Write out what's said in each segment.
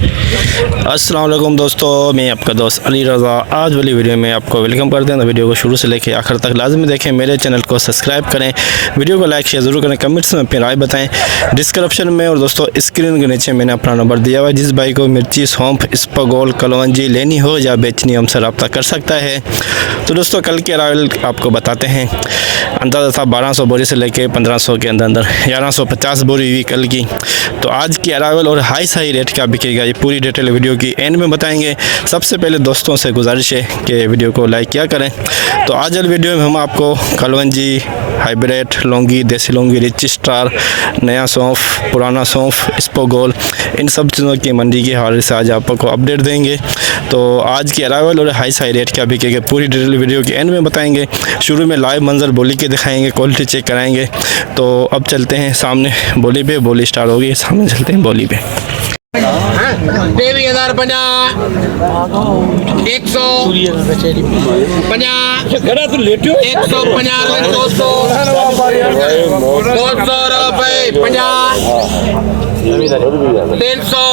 अस्सलाम वालेकुम दोस्तों, मैं आपका दोस्त अली रज़ा। आज वाली वीडियो में आपको वेलकम करते हैं। तो वीडियो को शुरू से लेकर आखिर तक लाजमी देखें। मेरे चैनल को सब्सक्राइब करें, वीडियो को लाइक शेयर ज़रूर करें, कमेंट्स में अपनी राय बताएं। डिस्क्रिप्शन में और दोस्तों स्क्रीन के नीचे मैंने अपना नंबर दिया हुआ है। जिस भाई को मिर्ची, सौंफ, इसबगोल, कलवंजी लेनी हो या बेचनी हो, हमसे रब्ता कर सकता है। तो दोस्तों कल के अरावल आपको बताते हैं। अंदाज़ा था 1200 बोरी से लेके 1500 के अंदर 1150 बोरी हुई कल की। तो आज की अरावल और हाई सही रेट क्या बिकेगा, ये पूरी डिटेल वीडियो की एंड में बताएंगे। सबसे पहले दोस्तों से गुजारिश है कि वीडियो को लाइक किया करें। तो आज वाली वीडियो में हम आपको कलवंजी, हाइब्रिड लौंगी, देसी लौंगी, रिच स्टार, नया सौंफ, पुराना सौंफ, इसबगोल, इन सब चीज़ों की मंडी के हवाले से आज आपको अपडेट देंगे। तो आज की अरावल और हाई साई रेट क्या बिकेगा पूरी डिटेल वीडियो के एंड में बताएंगे। शुरू में लाइव मंजर बोली के दिखाएंगे, क्वालिटी चेक कराएंगे। तो अब चलते हैं सामने बोली पे, बोली स्टार्ट होगी, सामने चलते हैं बोली पे। 23,050 150 150 200 रुपये 50 300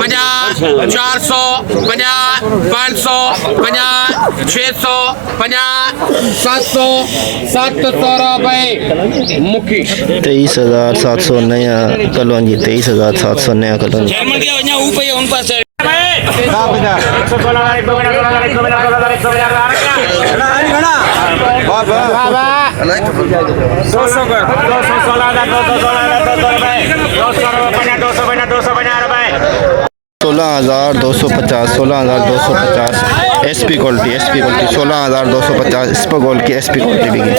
50 400 50 500 50 600 50 700 700 रुपये मुखी। 23,700 नया कलवंजी, 23,700 नया कलवंजी। ₹16,250 SP क्वालिटी 16,250 इसबगोल की SP क्वालिटी बिकी।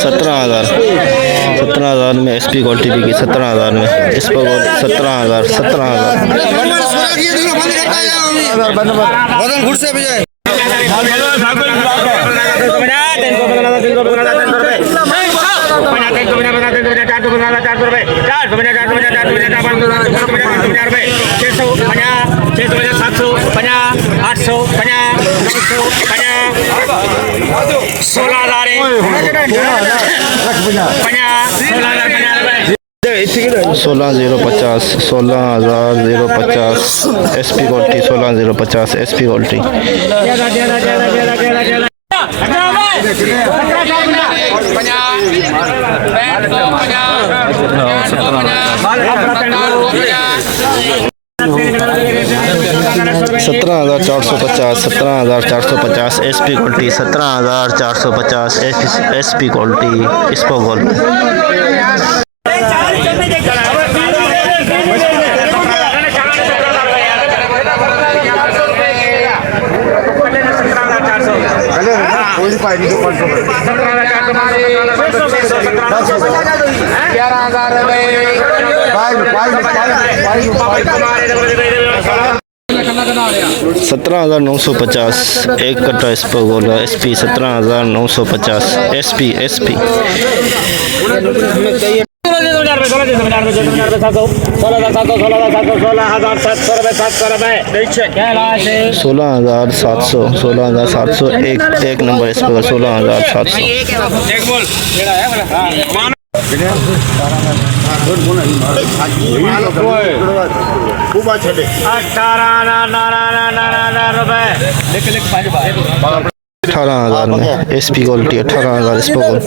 17,000 में SP क्वालिटी बिकी। 17,000 में इसबगोल 17,000 16,050 SP quality 16,050 SP quality. 17,450 SP quality 17,450 SP quality इसबगोल। 17,950 एक कट्टा इसबगोल SP 17,950 SP। ₹16,700 एक नंबर इसबगोल 16,700। ₹18,000 में SP क्वालिटी 18,000 इसबगोल।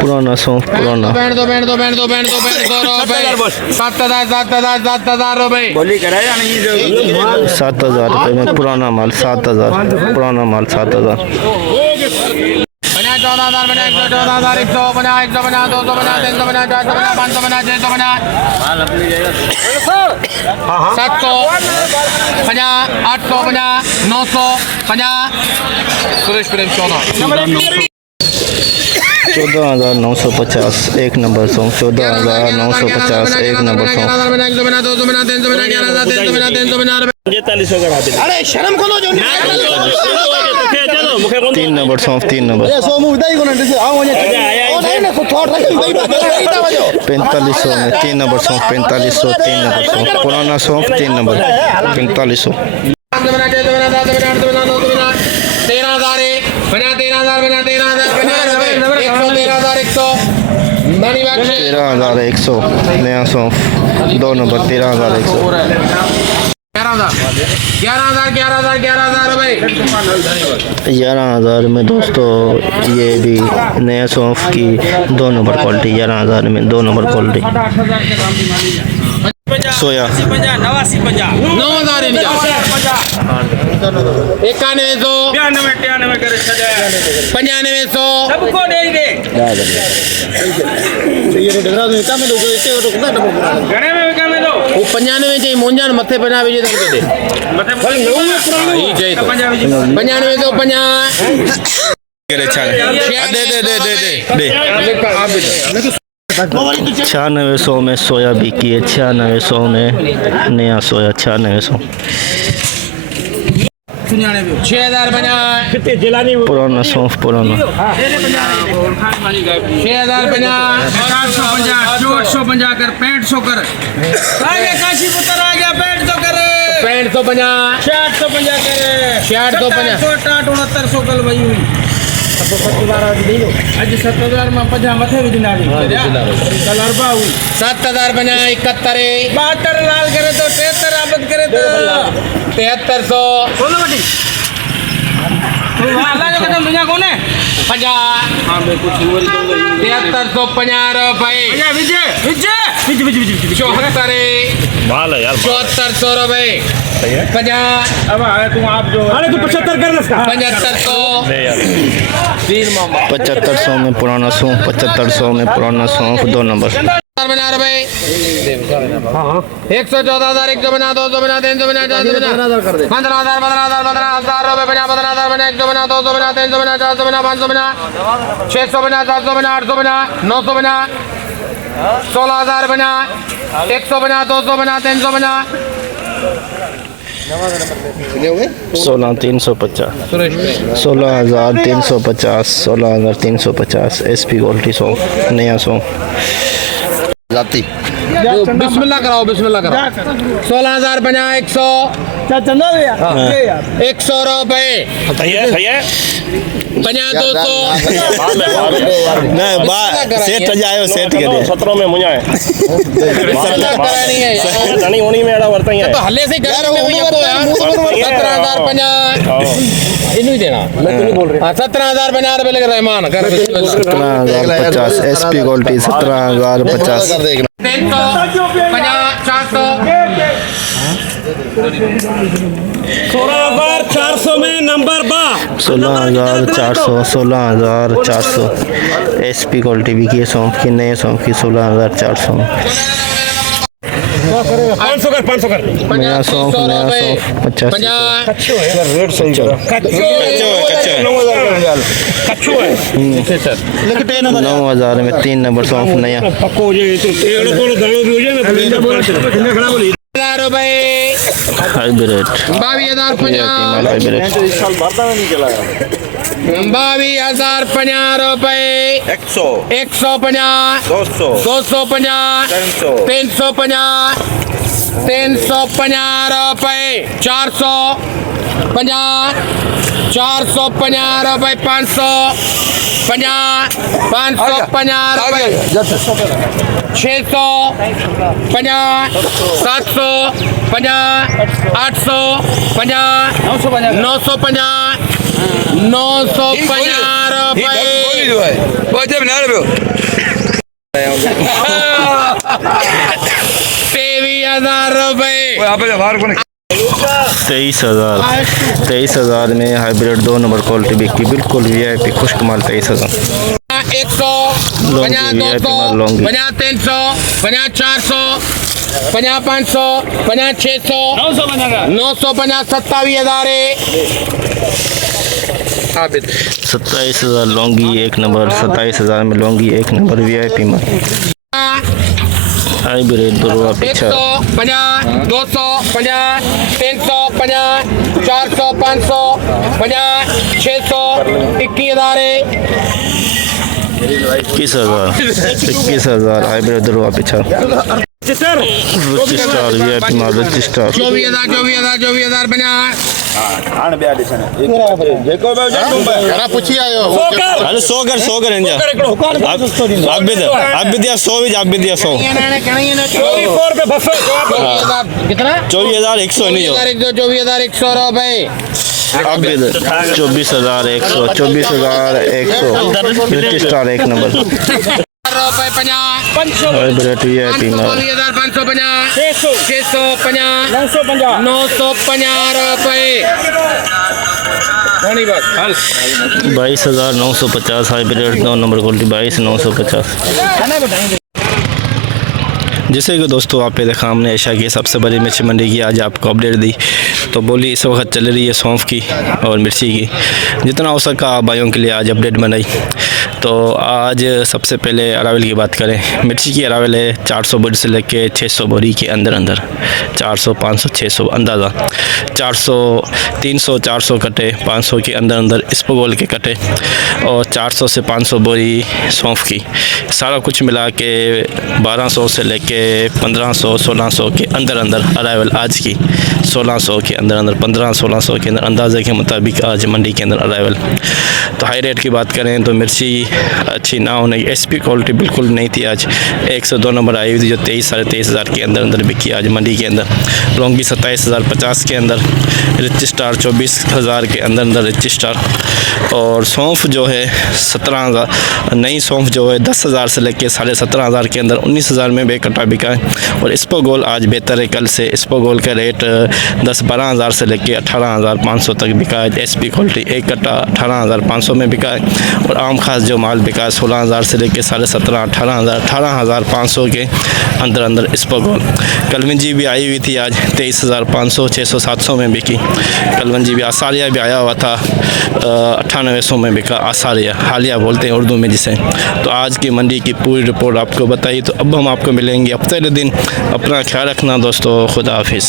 पुराना सौंफ पुराना 7,000 रुपये में पुराना माल 7,000 पुराना माल 7,000। 14,000 14,000 150 150 250 350 450 550 650 750 850 950 सुरेश प्रेम 14,950 एक नंबर सॉन्ग 14,950 एक नंबर सॉन्ग। अरे शर्म करो जो 3 नंबर सॉन्ग 3 नंबर 4500 में 3 नंबर सॉन्ग 4500 3 नंबर सॉन्ग पुराना सॉन्ग 3 नंबर 4500। बड़ी बात है 13,100 नया सौंफ 2 नंबर 13,100 11,000 भाई 11,000 में दोस्तों ये भी नया सौंफ की 2 नंबर क्वालिटी 11,000 में 2 नंबर क्वालिटी सोया 9,000 इंडिया 9100 9500 सबको दे दे घणे में विका में दो वो 95 चाहिए मुंजान मथे 50 विझी तक दे मथे ही चाहिए तो 95 9600 में सोया बिकी है 9600 में नया सोया 9600 6,050 पुराना सौंफ पुराना 6,050 450 कर 6500 कर आ गया काशी पुत्र आ गया 6500 कर 6550 650 कर 650 6900 कल वही हुई अज 7000 में 50 मथे विझंदा कल अरबा हुई 7,050 71 72 लाल करे तो 73 आबद करे तो 7300 बोलो बटी तो अल्लाह के कदम दुनिया कोने 50 हां मैं कुछ हुआ 7350 रुपए विजय विजय विजय विजय विजय 74 माल है यार 7400 रुपए 50 अब आया तुम आप जो अरे तू 75 कर ना 7500 तीन मामा 7500 में पुराना सौंफ 7500 में पुराना सौंफ 2 नंबर 50 रुपए 114,000 100 बना 200 बना 300 बना 400 बना 15,000 रुपए 15,000 बना 100 बना 200 बना 300 बना 400 बना 500 बना 600 बना 700 बना 800 बना 900 बना 16,000 बना 100 बना 200 बना 300 बना 16,350 16,350 16,350 SP क्वालिटी सौंफ नया सौंफ जाती बिस्मिल्लाह कराओ 16,000 बना 100 100 रुपए 50 200 सेट जाए सेट के दे 17 में मुझे बिस्मिल्लाह करानी है यार धनी होनी में एड़ा वर्ता ही है तो हल्ले से घर में भी आपको यार 17,050 इन्हीं ही देना मैं तो नहीं बोल रहा 17,050 रुपए लग रहमान कर 17,050 SP क्वालिटी 17,050 300 16,400 में नंबर 16,400 16,400 SP क्वालिटी भी की सौंफ की नए सौंफ की 16,400 500 कर नया सौंफ 50 रेट सही करा कच्चो है 9,000 में 3 नंबर सौंफ नया पक्को हो जाए तो एड़ो को दाणो भी हो जाए ना कितने खड़ा बोली रुपए हाइब्रिड 22,050 हाइब्रिड इस साल भारत में नहीं चला 22,050 रुपए 150 250 350 350 रुपए 450 450 रुपए 550 550 रुपए 650 750 850 950 950 रुपए 23,000 रुपए 23,000 में हाइब्रिड 2 नंबर क्वालिटी बिकी बिल्कुल VIP खुश्क माल 23,000 100 50 200 50 300 50 400 50 500 50 600 950 27,000 27,000 लौंगी 1 नंबर 27,000 में लौंगी 1 नंबर VIP माल हाइब्रिड 2 रुपया पीछा 150 250 350 400 500 50 600 21,000 21,000 हाइब्रिड 2 रुपया पीछा चितर रजिस्टर VIP माल रजिस्टर 24,000 बना आण बे आडिशन जेको बे जरा पूछी आयो अरे 100 कर इंजा आप भी दिया 100 भी आप भी दिया 100 4 पे बफे कितना 24,100 नहीं हो 24,100 रुपए आप भी 24,100 रजिस्टर 1 नंबर रुपए 50 हाइब्रिड VIP माल 24,550 650 950 रुपए 22,950 हाइब्रिड 2 नंबर क्वालिटी 22,950 जैसे कि दोस्तों आप देखा हमने एशिया की सबसे बड़ी मिर्ची मंडी की आज आपको अपडेट दी। तो बोली इस वक्त चल रही है सौंफ की और मिर्ची की, जितना हो सका आप भाइयों के लिए आज अपडेट बनाई। तो आज सबसे पहले अरावल की बात करें। मिर्ची की अरावल है 400 बोरी से लेके 600 बोरी के अंदर 400 500 600 अंदाज़ा 400 300 400 कटे 500 के अंदर इसपगोल के कटे और 400 से 500 बोरी सौंफ की, सारा कुछ मिला के 1200 से लेके 1500 1600 के अंदर अराइवल आज की 1600 के अंदर 1500-1600 के अंदर अंदाजे के मुताबिक आज मंडी के अंदर अराइवल। तो हाई रेट की बात करें तो मिर्ची अच्छी ना होने की SP क्वालिटी बिल्कुल नहीं थी। आज 102 नंबर आई हुई थी जो 23,000-23,000 के अंदर बिकी आज मंडी के अंदर। लौंगी 27,050 के अंदर, रिच स्टार 24,000 के अंदर रिच स्टार और सौंफ जो है 17,000 नई सौंफ जो है 10,000 से लेके 17,500 के अंदर 19,000 में बेकटा बिका है। और इसपोगोल आज बेहतर है कल से। इसपोगोल का रेट 10-12,000 से लेके 18,500 तक बिका है। SP क्वालिटी एक कट्टा 18,500 में बिका है। और आम खास जो माल बिका है 16,000 से लेके 17,500 18,500 के अंदर इसपोगोल। कलवंजी भी आई हुई थी आज 23,500 600-700 में बिकी। कलवंजी भी आसारिया भी आया हुआ था 9800 में बिका। आसारिया हालिया बोलते हैं उर्दू में जिसे। तो आज की मंडी की पूरी रिपोर्ट आपको बताई। तो अब हम आपको मिलेंगे हफ्ते दिन। अपना ख्याल रखना दोस्तों, खुदा हाफिज़।